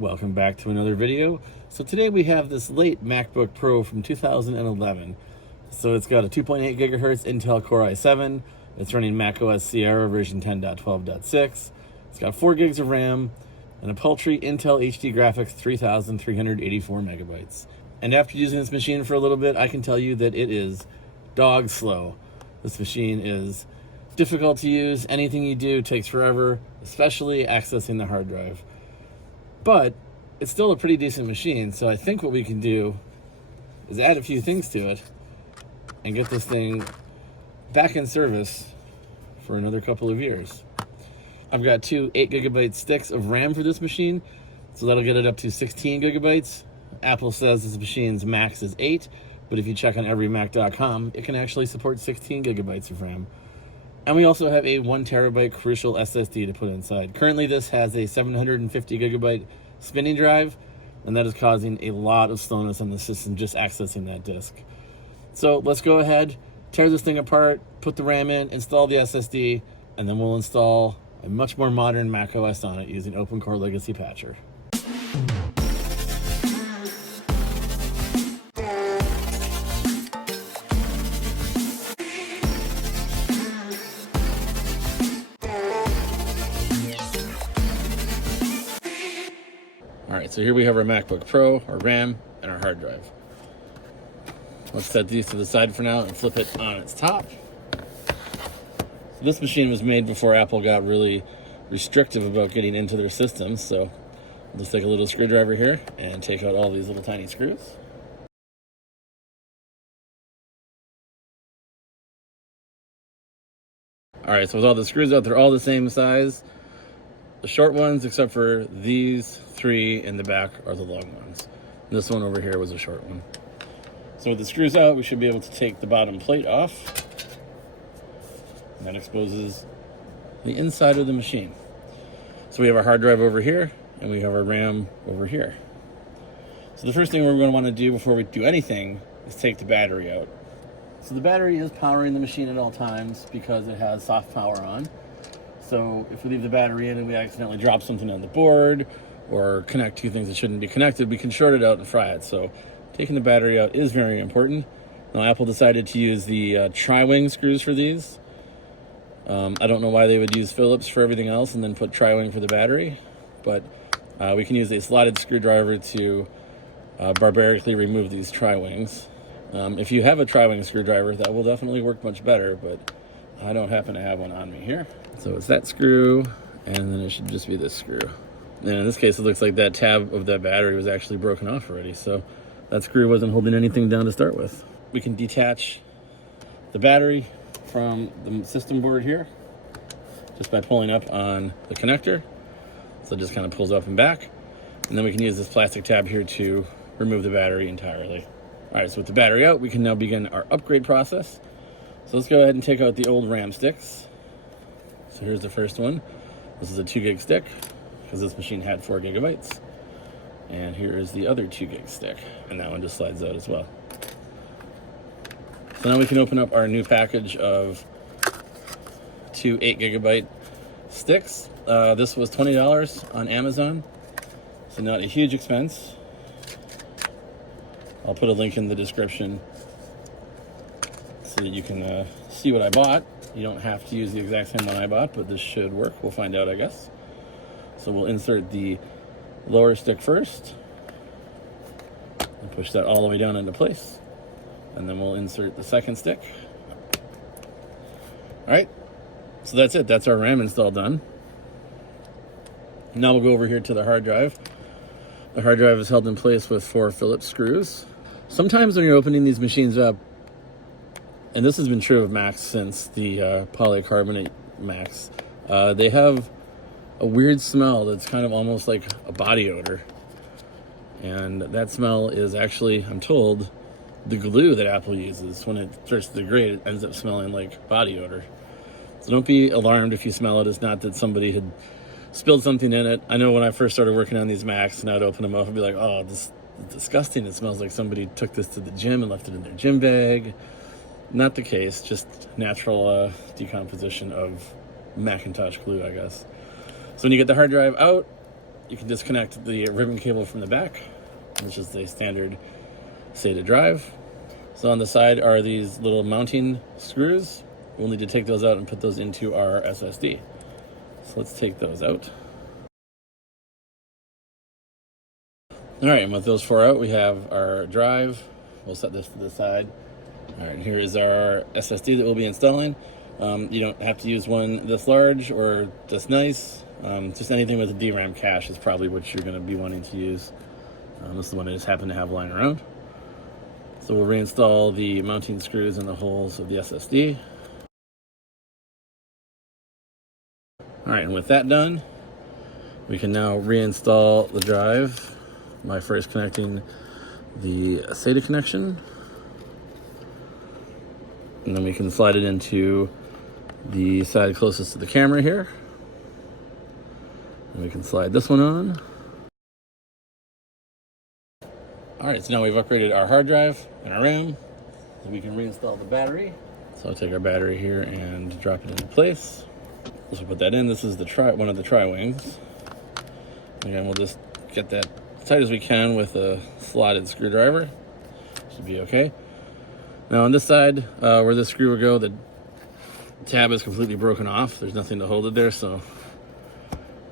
Welcome back to another video. So today we have this late MacBook Pro from 2011. So it's got a 2.8 gigahertz Intel Core i7. It's running Mac OS Sierra version 10.12.6. It's got 4 gigs of RAM and a paltry Intel HD graphics 3,384 megabytes. And after using this machine for a little bit, I can tell you that it is dog slow. This machine is difficult to use. Anything you do takes forever, especially accessing the hard drive. But it's still a pretty decent machine, so I think what we can do is add a few things to it and get this thing back in service for another couple of years. I've got two 8 gigabyte sticks of RAM for this machine, so that'll get it up to 16 gigabytes. Apple says this machine's max is 8, but if you check on everymac.com, it can actually support 16 gigabytes of RAM. And we also have a 1 terabyte Crucial SSD to put inside. Currently, this has a 750 gigabyte spinning drive, and that is causing a lot of slowness on the system just accessing that disk. So let's go ahead, tear this thing apart, put the RAM in, install the SSD, and then we'll install a much more modern Mac OS on it using OpenCore Legacy Patcher. Alright, so here we have our MacBook Pro, our RAM, and our hard drive. Let's set these to the side for now and flip it on its top. So this machine was made before Apple got really restrictive about getting into their systems, so let's take a little screwdriver here and take out all these little tiny screws. Alright, so with all the screws out, they're all the same size. The short ones, except for these 3 in the back, are the long ones. This one over here was a short one. So with the screws out, we should be able to take the bottom plate off. And that exposes the inside of the machine. So we have our hard drive over here, and we have our RAM over here. So the first thing we're going to want to do before we do anything is take the battery out. So the battery is powering the machine at all times because it has soft power on. So if we leave the battery in and we accidentally drop something on the board or connect two things that shouldn't be connected, we can short it out and fry it. So taking the battery out is very important. Now Apple decided to use the tri-wing screws for these. I don't know why they would use Phillips for everything else and then put tri-wing for the battery, but we can use a slotted screwdriver to barbarically remove these tri-wings. If you have a tri-wing screwdriver, that will definitely work much better, but I don't happen to have one on me here. So it's that screw, and then it should just be this screw. And in this case, it looks like that tab of that battery was actually broken off already, so that screw wasn't holding anything down to start with. We can detach the battery from the system board here just by pulling up on the connector. So it just kind of pulls up and back. And then we can use this plastic tab here to remove the battery entirely. All right, so with the battery out, we can now begin our upgrade process. So let's go ahead and take out the old RAM sticks. So here's the first one. This is a 2 gig stick because this machine had 4 gigabytes. And here is the other 2 gig stick. And that one just slides out as well. So now we can open up our new package of 2 8 gigabyte sticks. This was $20 on Amazon. So not a huge expense. I'll put a link in the description so that you can see what I bought. You don't have to use the exact same one I bought, but this should work. We'll find out, I guess. So we'll insert the lower stick first and push that all the way down into place. And then we'll insert the second stick. All right, so that's it. That's our RAM install done. Now we'll go over here to the hard drive. The hard drive is held in place with 4 Phillips screws. Sometimes when you're opening these machines up, and this has been true of Macs since the polycarbonate Macs, they have a weird smell that's kind of almost like a body odor. And that smell is actually, I'm told, the glue that Apple uses. When it starts to degrade, it ends up smelling like body odor. So don't be alarmed if you smell it. It's not that somebody had spilled something in it. I know when I first started working on these Macs and I'd open them up and be like, oh, this is disgusting. It smells like somebody took this to the gym and left it in their gym bag. Not the case, just natural decomposition of Macintosh glue, I guess. So when you get the hard drive out, you can disconnect the ribbon cable from the back, which is the standard SATA drive. So on the side are these little mounting screws. We'll need to take those out and put those into our SSD. So let's take those out. All right, and with those four out, we have our drive. We'll set this to the side. All right, here is our SSD that we'll be installing. You don't have to use one this large or this nice. Just anything with a DRAM cache is probably what you're going to be wanting to use. This is the one I just happen to have lying around. So we'll reinstall the mounting screws in the holes of the SSD. All right, and with that done, we can now reinstall the drive by first connecting the SATA connection. And then we can slide it into the side closest to the camera here. And we can slide this one on. All right, so now we've upgraded our hard drive and our RAM. So we can reinstall the battery. So I'll take our battery here and drop it into place. Let's put that in. This is the one of the tri-wings. Again, we'll just get that as tight as we can with a slotted screwdriver. Should be okay. Now on this side, where this screw will go, the tab is completely broken off. There's nothing to hold it there, so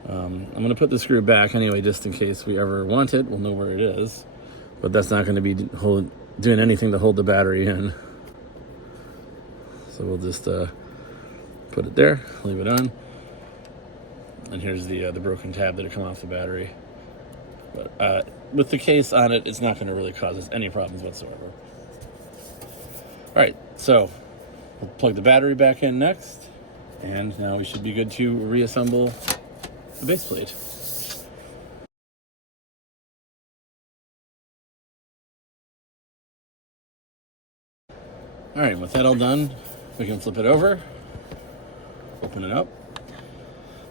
I'm going to put the screw back anyway, just in case we ever want it. We'll know where it is, but that's not going to be doing anything to hold the battery in. So we'll just put it there, leave it on, and here's the broken tab that'll come off the battery. But with the case on it, it's not going to really cause us any problems whatsoever. All right, so we'll plug the battery back in next, and now we should be good to reassemble the base plate. All right, with that all done, we can flip it over, open it up,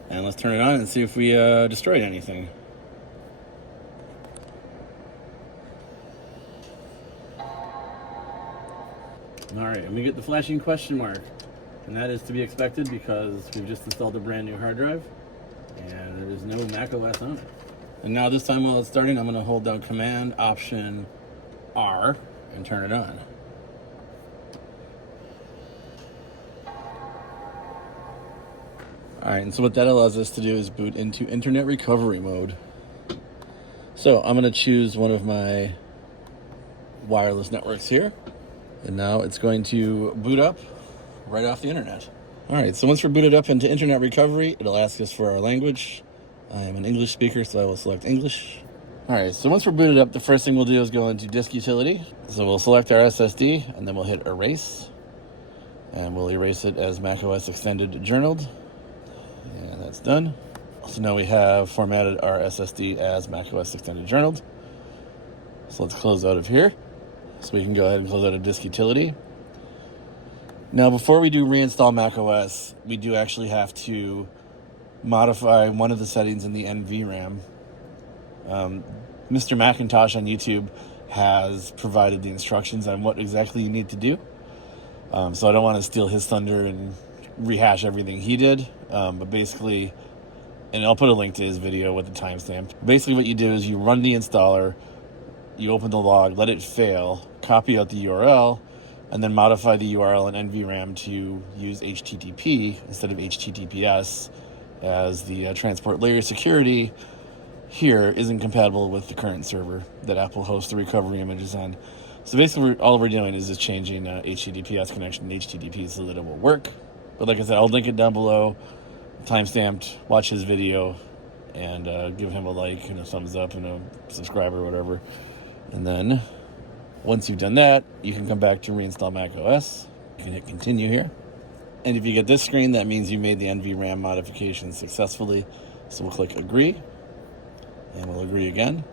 and let's turn it on and see if we destroyed anything. All right, and we get the flashing question mark, and that is to be expected because we've just installed a brand new hard drive and there is no Mac OS on it. And now this time while it's starting, I'm going to hold down Command Option R and turn it on. All right, and so what that allows us to do is boot into internet recovery mode. So I'm going to choose one of my wireless networks here. And now it's going to boot up right off the internet. All right, so once we're booted up into internet recovery, it'll ask us for our language. I am an English speaker, so I will select English. All right, so once we're booted up, the first thing we'll do is go into disk utility. So we'll select our SSD, and then we'll hit erase. And we'll erase it as Mac OS Extended Journaled. And that's done. So now we have formatted our SSD as Mac OS Extended Journaled. So let's close out of here. So we can go ahead and close out of disk utility. Now, before we do reinstall Mac OS, we do actually have to modify one of the settings in the NVRAM. Mr. Macintosh on YouTube has provided the instructions on what exactly you need to do. So I don't want to steal his thunder and rehash everything he did. But basically, and I'll put a link to his video with the timestamp. Basically what you do is you run the installer, you open the log, let it fail, copy out the URL, and then modify the URL in NVRAM to use HTTP instead of HTTPS, as the transport layer security here isn't compatible with the current server that Apple hosts the recovery images on. So basically all we're doing is just changing HTTPS connection to HTTP so that it will work. But like I said, I'll link it down below, timestamped, watch his video, and give him a like and a thumbs up and a subscribe or whatever. And then once you've done that, you can come back to reinstall Mac OS. You can hit continue here. And if you get this screen, that means you made the NVRAM modification successfully. So we'll click agree, and we'll agree again.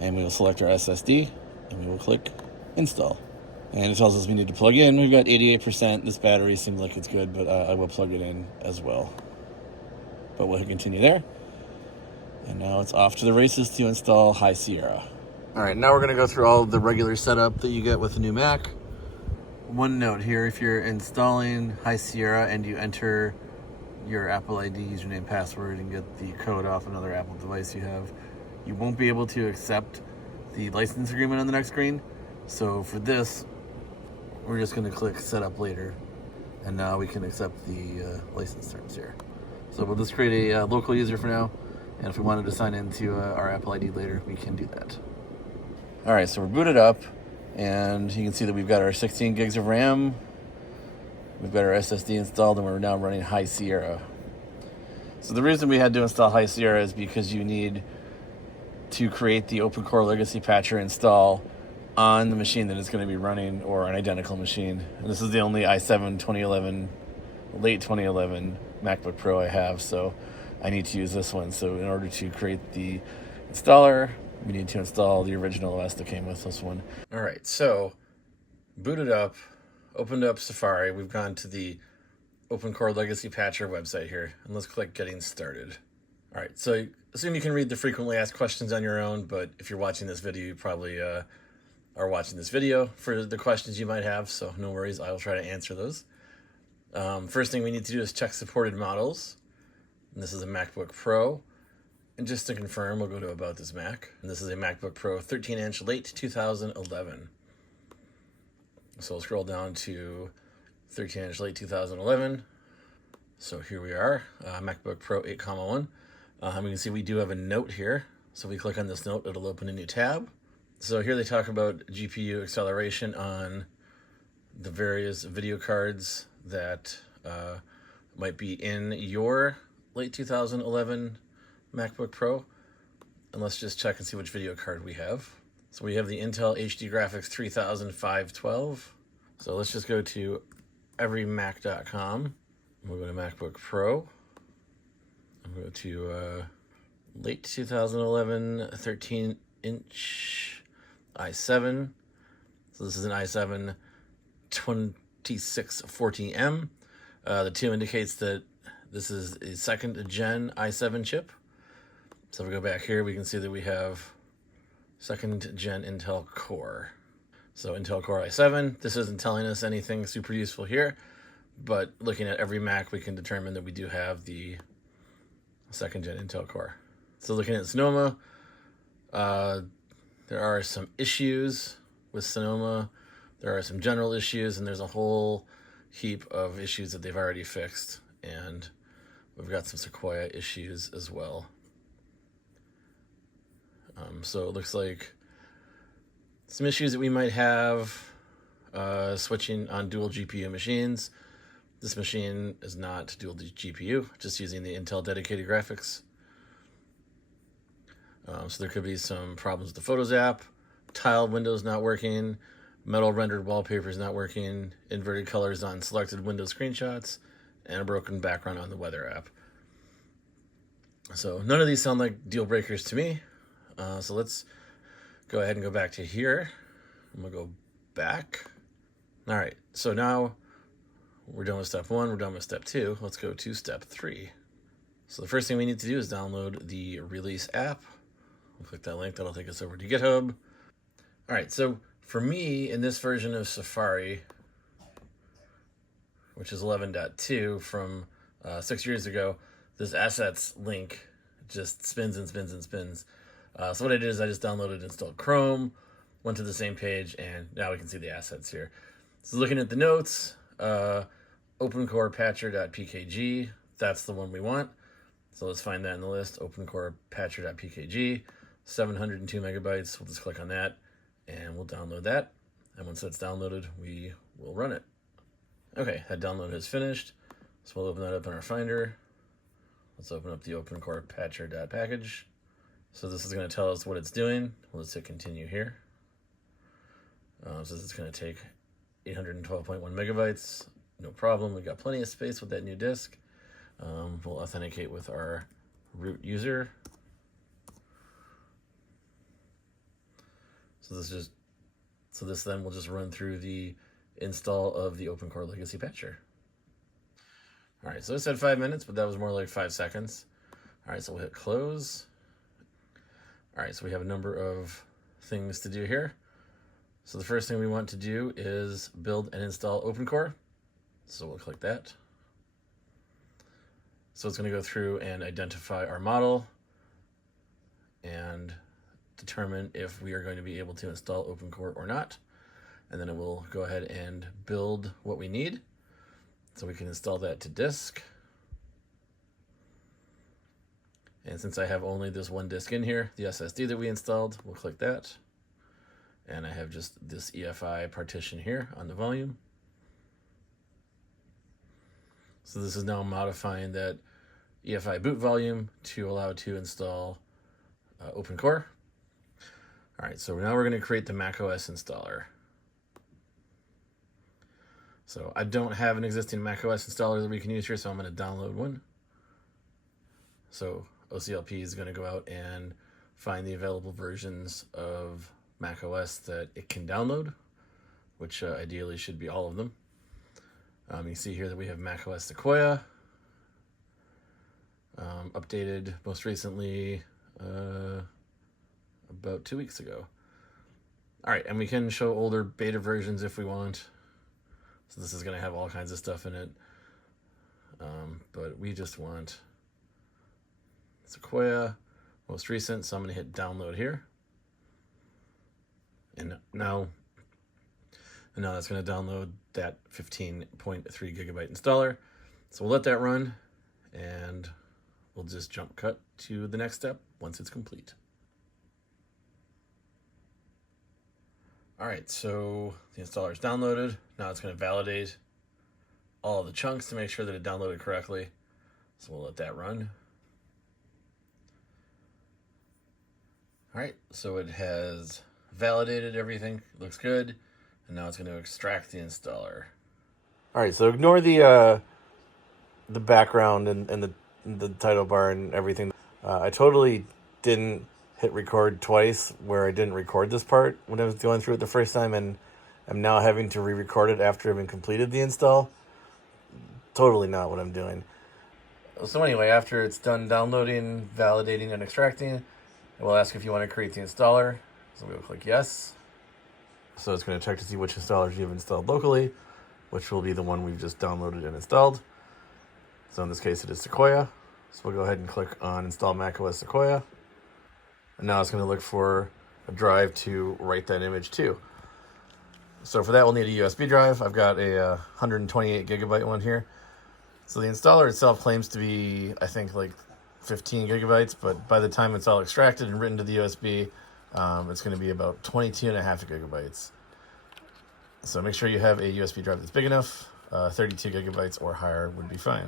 And we will select our SSD, and we will click install. And it tells us we need to plug in. We've got 88%. This battery seems like it's good, but I will plug it in as well. But we'll hit continue there. And now it's off to the races to install High Sierra. All right, now we're going to go through all of the regular setup that you get with a new Mac. One note here, if you're installing High Sierra and you enter your Apple ID, username, password, and get the code off another Apple device you have. You won't be able to accept the license agreement on the next screen. So for this, we're just going to click set up later, and now we can accept the license terms here. So we'll just create a local user for now, and if we wanted to sign into our Apple ID later, we can do that. All right, so we're booted up, and you can see that we've got our 16 gigs of RAM, we've got our SSD installed, and we're now running High Sierra. So the reason we had to install High Sierra is because you need to create the OpenCore Legacy Patcher install on the machine that it's going to be running, or an identical machine. And this is the only i7 2011, late 2011 MacBook Pro I have, so I need to use this one. So in order to create the installer, we need to install the original OS that came with this one. All right, so booted up, opened up Safari. We've gone to the OpenCore Legacy Patcher website here, and let's click Getting Started. All right, so assume you can read the frequently asked questions on your own, but if you're watching this video, you probably are watching this video for the questions you might have, so no worries, I will try to answer those. First thing we need to do is check supported models. And this is a MacBook Pro. And just to confirm, we'll go to About This Mac. And this is a MacBook Pro 13-inch late 2011. So we'll scroll down to 13-inch late 2011. So here we are, MacBook Pro 8,1. We can see we do have a note here. So if we click on this note, it'll open a new tab. So here they talk about GPU acceleration on the various video cards that might be in your late 2011 MacBook Pro. And let's just check and see which video card we have. So we have the Intel HD Graphics 3512. So let's just go to everymac.com. We'll go to MacBook Pro. I'll go to late 2011 13-inch i7. So this is an i7 2640M. The 2 indicates that this is a second gen i7 chip. So if we go back here, we can see that we have second gen Intel Core. So Intel Core i7, this isn't telling us anything super useful here, but looking at every Mac, we can determine that we do have the second gen Intel Core. So looking at Sonoma, there are some issues with Sonoma. There are some general issues, and there's a whole heap of issues that they've already fixed. And we've got some Sequoia issues as well. So it looks like some issues that we might have switching on dual GPU machines. This machine is not dual GPU, just using the Intel dedicated graphics. So there could be some problems with the Photos app, tiled windows not working, metal rendered wallpapers not working, inverted colors on selected Windows screenshots, and a broken background on the weather app. So none of these sound like deal breakers to me. So let's go ahead and go back to here. I'm gonna go back. All right, so now we're done with step 1, we're done with step 2. Let's go to step 3. So the first thing we need to do is download the Release app. We'll click that link, that'll take us over to GitHub. All right, so for me, in this version of Safari, which is 11.2 from 6 years ago, this assets link just spins and spins and spins. So what I did is I just downloaded, installed Chrome, went to the same page, and now we can see the assets here. So looking at the notes, OpenCorePatcher.pkg, that's the one we want. So let's find that in the list, OpenCorePatcher.pkg, 702 megabytes. We'll just click on that, and we'll download that. And once that's downloaded, we will run it. Okay, that download has finished. So we'll open that up in our Finder. Let's open up the OpenCorePatcher.package. So this is going to tell us what it's doing. Let's hit continue here. So this is going to take 812.1 megabytes. No problem. We've got plenty of space with that new disk. We'll authenticate with our root user. So this then will just run through the install of the OpenCore Legacy Patcher. All right, so it said 5 minutes, but that was more like 5 seconds. All right, so we'll hit close. All right, so we have a number of things to do here. So the first thing we want to do is build and install OpenCore. So we'll click that. So it's going to go through and identify our model and determine if we are going to be able to install OpenCore or not. And then it will go ahead and build what we need. So we can install that to disk. And since I have only this one disk in here, the SSD that we installed, we'll click that. And I have just this EFI partition here on the volume. So this is now modifying that EFI boot volume to allow to install OpenCore. All right, so now we're going to create the Mac OS installer. So I don't have an existing Mac OS installer that we can use here, so I'm going to download one. So OCLP is going to go out and find the available versions of Mac OS that it can download, which ideally should be all of them. You see here that we have Mac OS Sequoia, updated most recently about 2 weeks ago. All right, and we can show older beta versions if we want. So this is going to have all kinds of stuff in it, but we just want Sequoia, most recent, so I'm going to hit download here. And now that's going to download that 15.3 gigabyte installer. So we'll let that run, and we'll just jump cut to the next step once it's complete. All right, so the installer is downloaded. Now it's going to validate all of the chunks to make sure that it downloaded correctly. So we'll let that run. All right, so it has validated everything. It looks good. And now it's going to extract the installer. All right, so ignore the background and the title bar and everything. I totally didn't hit record twice where I didn't record this part when I was going through it the first time, and I'm now having to re-record it after having completed the install. Totally not what I'm doing. So anyway, after it's done downloading, validating, and extracting, it will ask if you want to create the installer. So we'll click yes. So it's going to check to see which installers you've installed locally, which will be the one we've just downloaded and installed. So in this case, it is Sequoia. So we'll go ahead and click on Install Mac OS Sequoia. And now it's going to look for a drive to write that image to. So for that, we'll need a USB drive. I've got a 128 gigabyte one here. So the installer itself claims to be, I think, like 15 gigabytes, but by the time it's all extracted and written to the USB, it's going to be about 22.5 gigabytes. So make sure you have a USB drive that's big enough. 32 gigabytes or higher would be fine.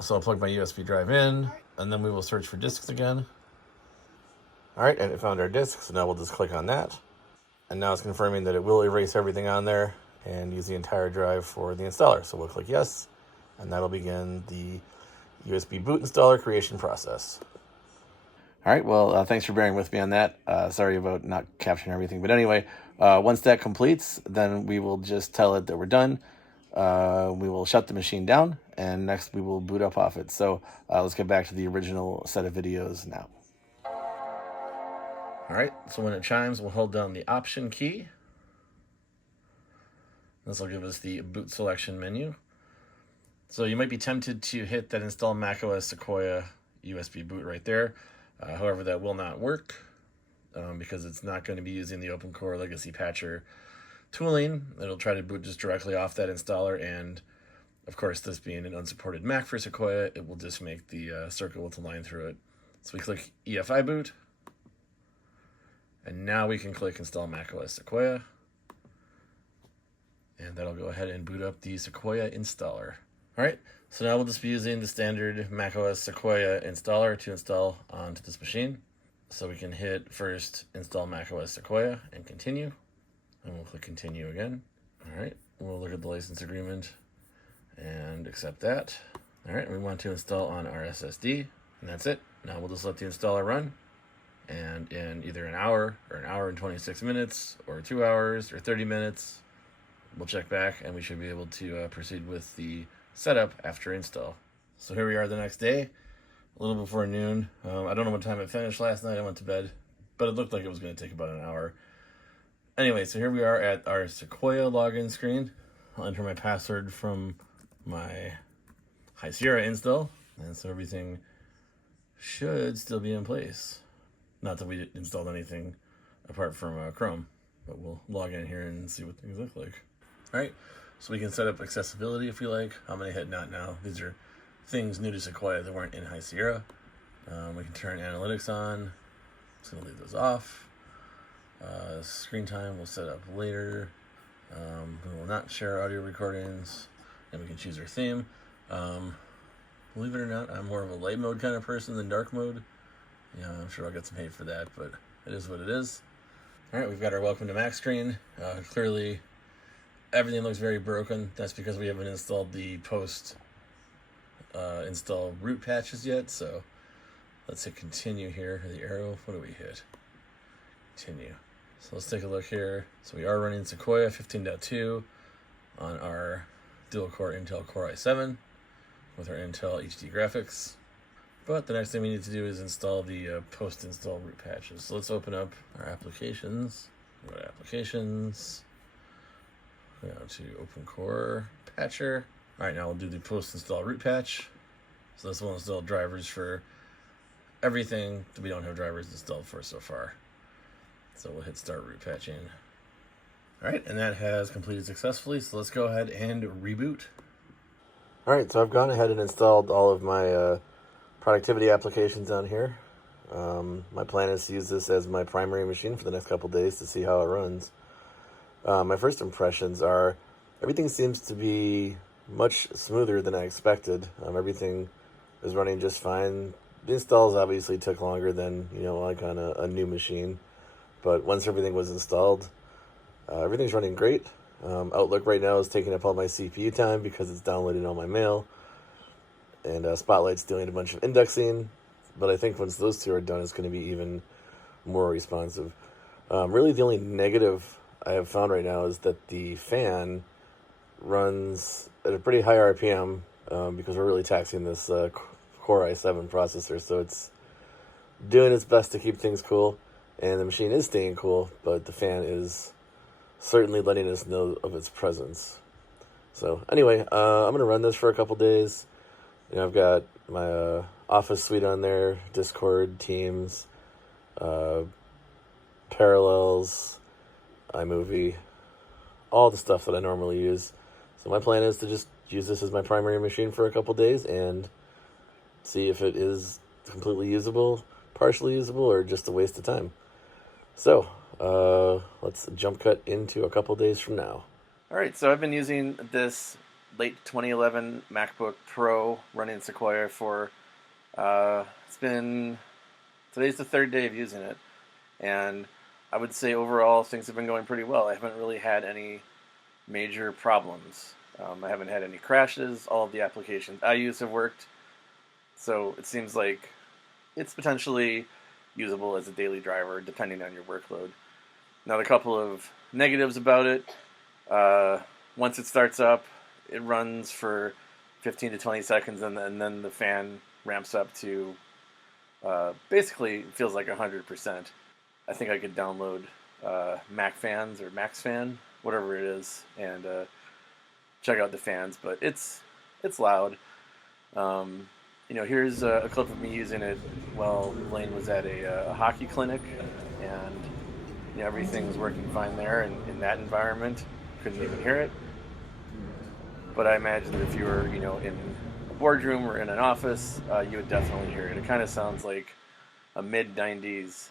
So I'll plug my USB drive in, and then we will search for disks again. All right, and it found our disk, so now we'll just click on that. And now it's confirming that it will erase everything on there and use the entire drive for the installer. So we'll click yes, and that'll begin the USB boot installer creation process. All right, well, thanks for bearing with me on that. Sorry about not capturing everything. But anyway, once that completes, then we will just tell it that we're done. We will shut the machine down, and next we will boot up off it. So let's get back to the original set of videos now. All right, so when it chimes, we'll hold down the Option key. This will give us the boot selection menu. So you might be tempted to hit that Install Mac OS Sequoia USB boot right there. However, that will not work because it's not going to be using the OpenCore Legacy Patcher tooling. It'll try to boot just directly off that installer, and of course, this being an unsupported Mac for Sequoia, it will just make the circle with a line through it. So we click EFI boot, and now we can click Install Mac OS Sequoia, and that'll go ahead and boot up the Sequoia installer. All right, so now we'll just be using the standard Mac OS Sequoia installer to install onto this machine. So we can hit first Install Mac OS Sequoia and continue, and we'll click continue again. All right, we'll look at the license agreement and accept that. All right, we want to install on our SSD, and that's it. Now we'll just let the installer run, and in either an hour or an hour and 26 minutes or 2 hours or 30 minutes, we'll check back and we should be able to proceed with the setup after install. So here we are the next day, a little before noon. I don't know what time it finished last night. I went to bed, but it looked like it was going to take about an hour. Anyway, so here we are at our Sequoia login screen. I'll enter my password from my High Sierra install. And so everything should still be in place. Not that we installed anything apart from Chrome, but we'll log in here and see what things look like. All right, so we can set up accessibility if we like. I'm gonna hit not now. These are things new to Sequoia that weren't in High Sierra. We can turn analytics on. Just gonna leave those off. Screen time we'll set up later. We will not share audio recordings, and we can choose our theme. Believe it or not, I'm more of a light mode kind of person than dark mode. Yeah, I'm sure I'll get some hate for that, but it is what it is. All right, we've got our welcome to Mac screen. Clearly, everything looks very broken. That's because we haven't installed the post install root patches yet. So let's hit continue here. The arrow, what do we hit? Continue. So let's take a look here. So we are running Sequoia 15.2 on our dual-core Intel Core i7 with our Intel HD graphics. But the next thing we need to do is install the post-install root patches. So let's open up our applications. Go to applications. Go to Open Core Patcher. All right, now we'll do the post-install root patch. So this will install drivers for everything that we don't have drivers installed for so far. So we'll hit start root patching. All right, and that has completed successfully. So let's go ahead and reboot. All right, so I've gone ahead and installed all of my productivity applications on here. My plan is to use this as my primary machine for the next couple days to see how it runs. My first impressions are everything seems to be much smoother than I expected. Everything is running just fine. The installs obviously took longer than, like on a new machine. But once everything was installed, everything's running great. Outlook right now is taking up all my CPU time because it's downloading all my mail. And Spotlight's doing a bunch of indexing. But I think once those two are done, it's going to be even more responsive. Really, the only negative I have found right now is that the fan runs at a pretty high RPM because we're really taxing this Core i7 processor. So it's doing its best to keep things cool. And the machine is staying cool, but the fan is certainly letting us know of its presence. So anyway, I'm going to run this for a couple days. I've got my Office suite on there, Discord, Teams, Parallels, iMovie, all the stuff that I normally use. So my plan is to just use this as my primary machine for a couple days and see if it is completely usable, partially usable, or just a waste of time. So, let's jump cut into a couple days from now. All right, so I've been using this late 2011 MacBook Pro running Sequoia for, today's the third day of using it, and I would say overall things have been going pretty well. I haven't really had any major problems. I haven't had any crashes. All of the applications I use have worked, so it seems like it's potentially usable as a daily driver, depending on your workload. Now, the couple of negatives about it, once it starts up, it runs for 15 to 20 seconds, and then the fan ramps up to basically it feels like 100%. I think I could download Mac Fans or Max Fan, whatever it is, and check out the fans, but it's loud. Here's a clip of me using it while Blaine was at a hockey clinic, and everything was working fine there, and in that environment, couldn't even hear it. But I imagine that if you were, in a boardroom or in an office, you would definitely hear it. It kind of sounds like a mid-90s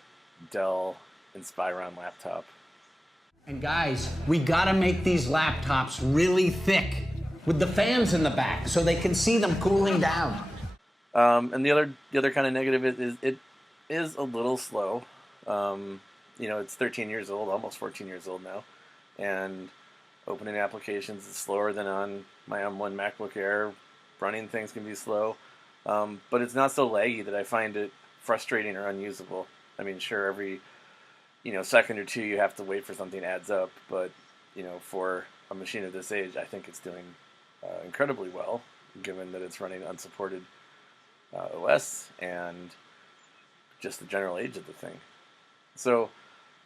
Dell Inspiron laptop. And guys, we gotta make these laptops really thick with the fans in the back so they can see them cooling down. And the other kind of negative is it is a little slow. It's 13 years old, almost 14 years old now, and opening applications is slower than on my M1 MacBook Air. Running things can be slow, but it's not so laggy that I find it frustrating or unusable. I mean, sure, every second or two you have to wait for something adds up, but for a machine of this age, I think it's doing incredibly well, given that it's running unsupported OS and just the general age of the thing. So,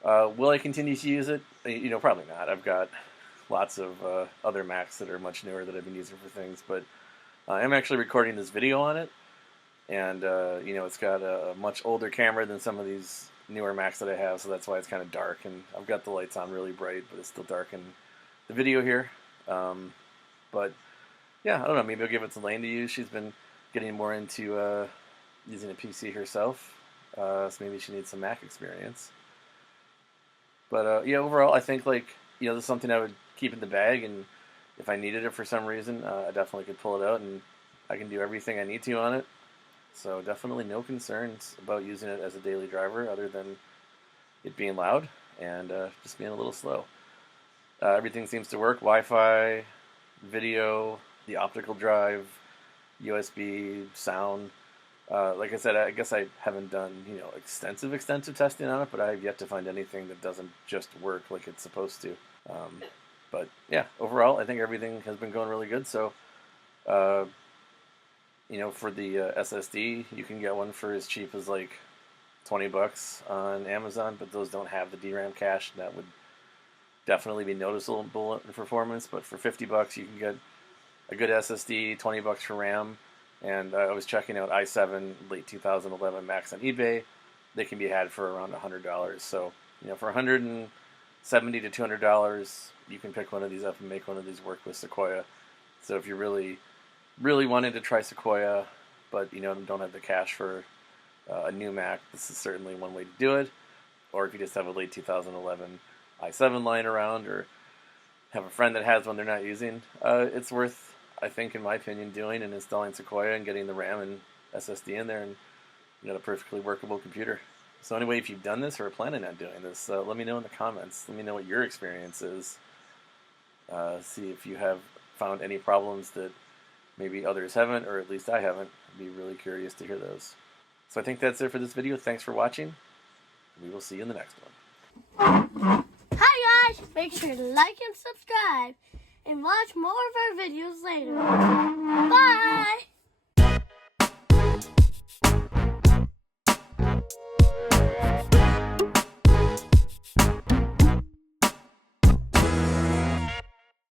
will I continue to use it? Probably not. I've got lots of other Macs that are much newer that I've been using for things, but I'm actually recording this video on it, and you know, it's got a much older camera than some of these newer Macs that I have, so that's why it's kind of dark, and I've got the lights on really bright, but it's still dark in the video here. But yeah, I don't know, maybe I'll give it to Lane to use. She's been getting more into using a PC herself, so maybe she needs some Mac experience. But yeah, overall, I think, like, you know, this is something I would keep in the bag, and if I needed it for some reason, I definitely could pull it out, and I can do everything I need to on it. So definitely no concerns about using it as a daily driver, other than it being loud and just being a little slow. Everything seems to work: Wi-Fi, video, the optical drive, USB, sound. Like I said, I guess I haven't done, you know, extensive testing on it, but I have yet to find anything that doesn't just work like it's supposed to. But yeah, overall, I think everything has been going really good. So, you know, for the SSD, you can get one for as cheap as like $20 on Amazon, but those don't have the DRAM cache. That would definitely be noticeable in performance. But for $50, you can get a good SSD, $20 for RAM. And I was checking out i7 late 2011 Macs on eBay. They can be had for around $100. So, you know, for $170 to $200, you can pick one of these up and make one of these work with Sequoia. So if you're really wanting to try Sequoia, but, you know, don't have the cash for a new Mac, this is certainly one way to do it. Or if you just have a late 2011 i7 lying around, or have a friend that has one they're not using, it's worth, I think, in my opinion, doing and installing Sequoia and getting the RAM and SSD in there, and you got a perfectly workable computer. So anyway, if you've done this or are planning on doing this, let me know in the comments. Let me know what your experience is. See if you have found any problems that maybe others haven't, or at least I haven't. I'd be really curious to hear those. So I think that's it for this video. Thanks for watching. We will see you in the next one. Hi guys! Make sure to like and subscribe and watch more of our videos later. Bye!